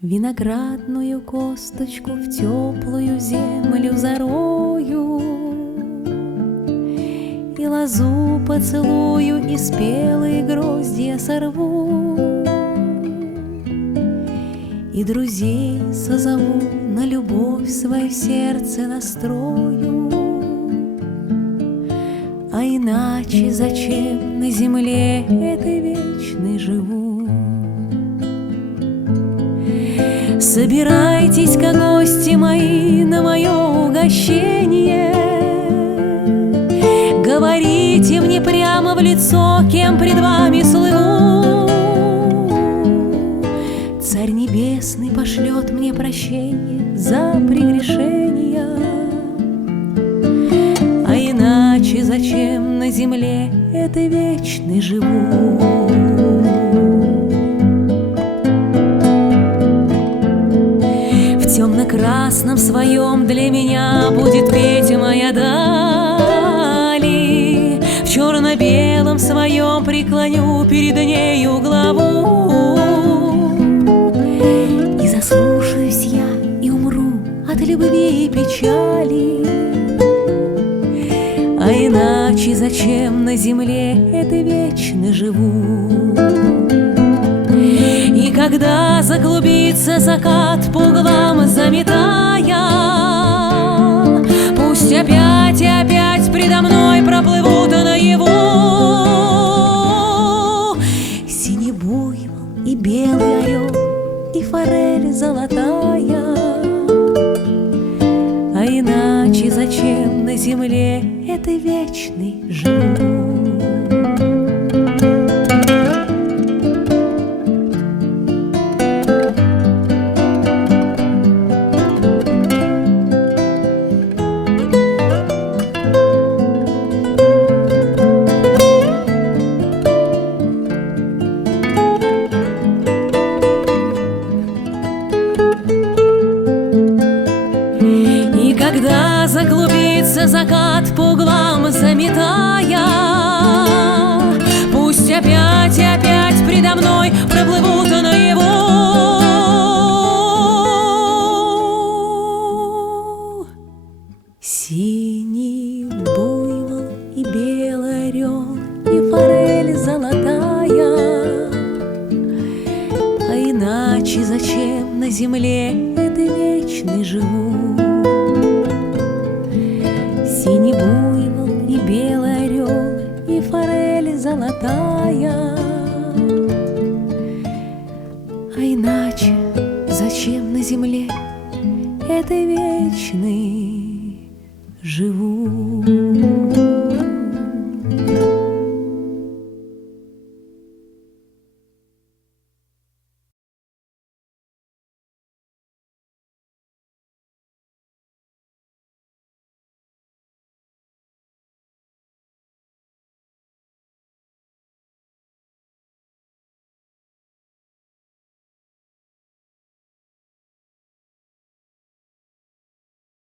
Виноградную косточку в теплую землю зарою, и лозу поцелую, и спелые гроздья сорву, и друзей созову, на любовь свое сердце настрою. А иначе зачем на земле этой вечной живу? Собирайтесь-ка, гости мои, на мое угощение. Говорите мне прямо в лицо, кем пред вами слыву. Царь Небесный пошлет мне прощение за прегрешения. А иначе зачем на земле этой вечной живу? В темно-красном своем для меня будет петь моя дали, в черно-белом своем преклоню перед нею главу. И заслушаюсь я, и умру от любви и печали. А иначе зачем на земле этой вечно живу? И когда заглубится закат по углам заметая, пусть опять и опять предо мной проплывут наяву синий буйвол и белый орел и форель золотая. А иначе зачем на земле этой вечной живу? Когда заглубится закат по углам заметая, пусть опять и опять предо мной проплывут наяву синий буйвол и белый орел и форель золотая. А иначе зачем на земле этой вечной живу? Синий буйвол и белый орел и форель золотая. А иначе зачем на земле этой вечной живу?